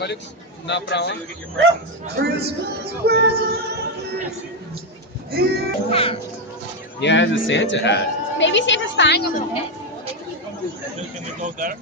Alex, направо. Yeah, it has a Santa hat. Maybe Santa's spying on the head. Can we go there?